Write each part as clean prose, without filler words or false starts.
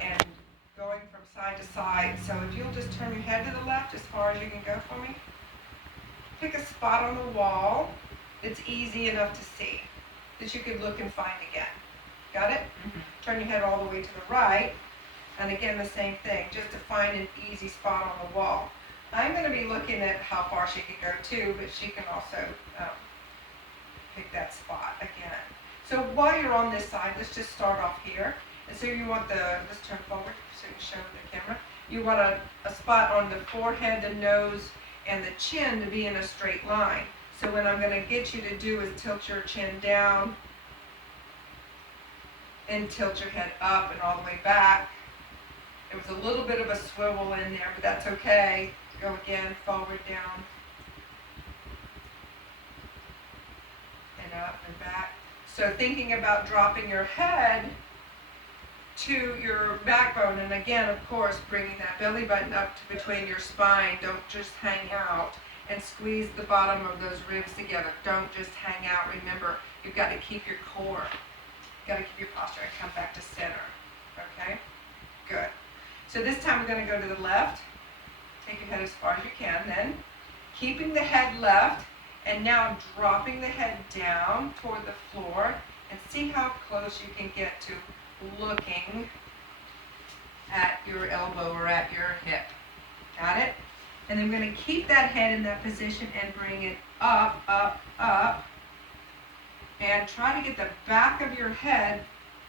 and going from side to side. So if you'll just turn your head to the left as far as you can go for me. Pick a spot on the wall that's easy enough to see, that you could look and find again. Got it? Mm-hmm. Turn your head all the way to the right. And again, the same thing, just to find an easy spot on the wall. I'm going to be looking at how far she can go too, but she can also pick that spot again. So while you're on this side, let's just start off here. And so you want let's turn forward so you can show the camera. You want a spot on the forehead, the nose, and the chin to be in a straight line. So what I'm going to get you to do is tilt your chin down and tilt your head up and all the way back. There was a little bit of a swivel in there, but that's okay. Go again, forward, down, and up and back. So thinking about dropping your head to your backbone, and again, of course, bringing that belly button up to between your spine. Don't just hang out, and squeeze the bottom of those ribs together. Don't just hang out. Remember, you've got to keep your core. You've got to keep your posture and come back to center. Okay? Good. So this time we're going to go to the left. Take your head as far as you can. Then keeping the head left, and now dropping the head down toward the floor, and see how close you can get to looking at your elbow or at your hip. Got it? And then we're going to keep that head in that position and bring it up, up, up. And try to get the back of your head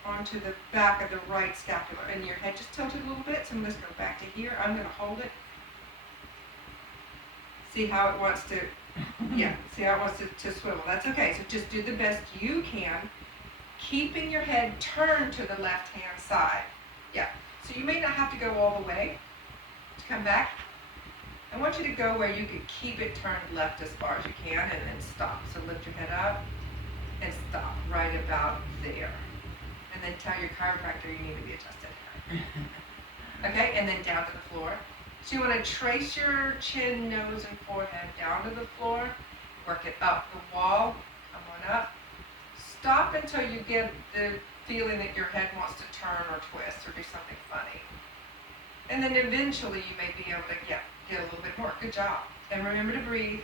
onto the back of the right scapula. And your head just tilted a little bit, so let's go back to here. I'm going to hold it. See how it wants to, yeah, see how it wants to swivel. That's okay, so just do the best you can, keeping your head turned to the left-hand side. Yeah, so you may not have to go all the way to come back. I want you to go where you can keep it turned left as far as you can, and then stop. So lift your head up and stop right about there. And then tell your chiropractor you need to be adjusted. Okay, and then down to the floor. So you want to trace your chin, nose, and forehead down to the floor. Work it up the wall. Come on up. Stop until you get the feeling that your head wants to turn or twist or do something funny. And then eventually you may be able to get a little bit more. Good job. And remember to breathe.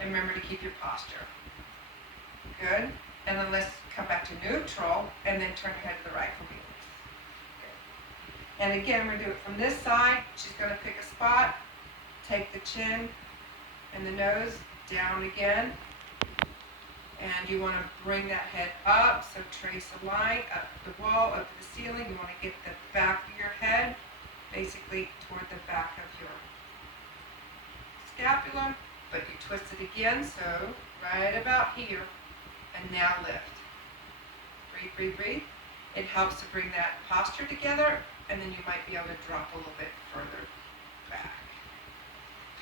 And remember to keep your posture. Good. And then let's come back to neutral and then turn your head to the right for me. Good. And again, we're going to do it from this side. She's going to pick a spot. Take the chin and the nose down again. And you want to bring that head up. So trace a line up the wall, up to the ceiling. You want to get the back of your head basically toward the back of your scapula, but you twist it again, so right about here, and now lift. Breathe, breathe, breathe. It helps to bring that posture together, and then you might be able to drop a little bit further back.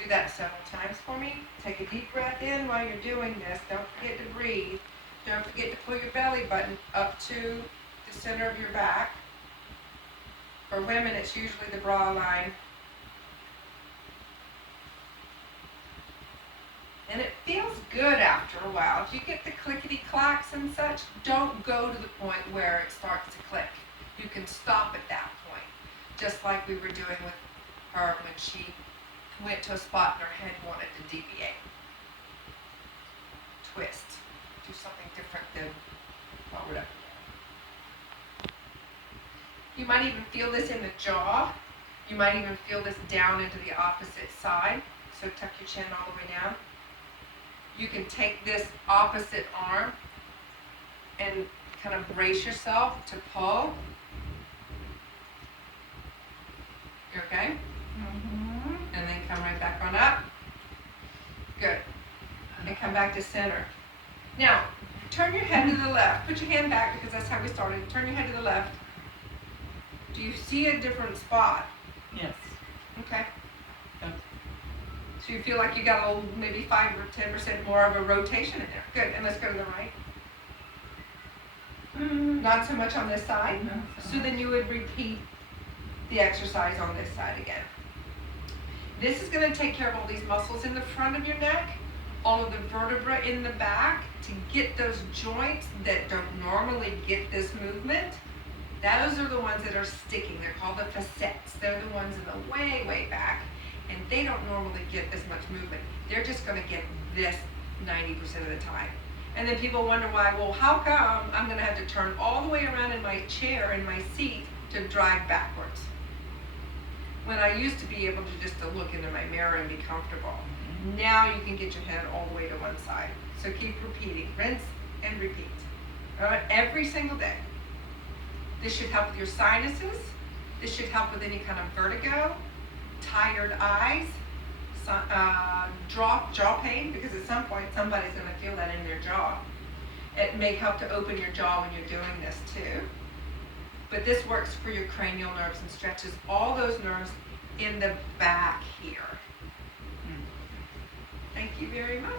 Do that several times for me. Take a deep breath in while you're doing this. Don't forget to breathe. Don't forget to pull your belly button up to the center of your back. For women, it's usually the bra line. And it feels good after a while. If you get the clickety clacks and such, don't go to the point where it starts to click. You can stop at that point. Just like we were doing with her when she went to a spot and her head wanted to deviate. Twist. Do something different than what we're doing. You might even feel this in the jaw. You might even feel this down into the opposite side. So tuck your chin all the way down. You can take this opposite arm and kind of brace yourself to pull. You okay? Mm-hmm. And then come right back on up. Good. And come back to center. Now, turn your head to the left. Put your hand back because that's how we started. Turn your head to the left. Do you see a different spot? Yes. Okay. Okay. So you feel like you got a little, maybe 5 or 10% more of a rotation in there. Good. And let's go to the right. Not so much on this side. No, So then you would repeat the exercise on this side again. This is going to take care of all these muscles in the front of your neck, all of the vertebrae in the back, to get those joints that don't normally get this movement. Those are the ones that are sticking. They're called the facets. They're the ones in the way, way back, and they don't normally get as much movement. They're just going to get this 90% of the time. And then people wonder why, well, how come I'm going to have to turn all the way around in my chair, in my seat, to drive backwards? When I used to be able to just to look into my mirror and be comfortable. Now you can get your head all the way to one side. So keep repeating, rinse and repeat. All right, every single day. This should help with your sinuses. This should help with any kind of vertigo, tired eyes, jaw pain, because at some point somebody's going to feel that in their jaw. It may help to open your jaw when you're doing this too. But this works for your cranial nerves and stretches all those nerves in the back here. Thank you very much.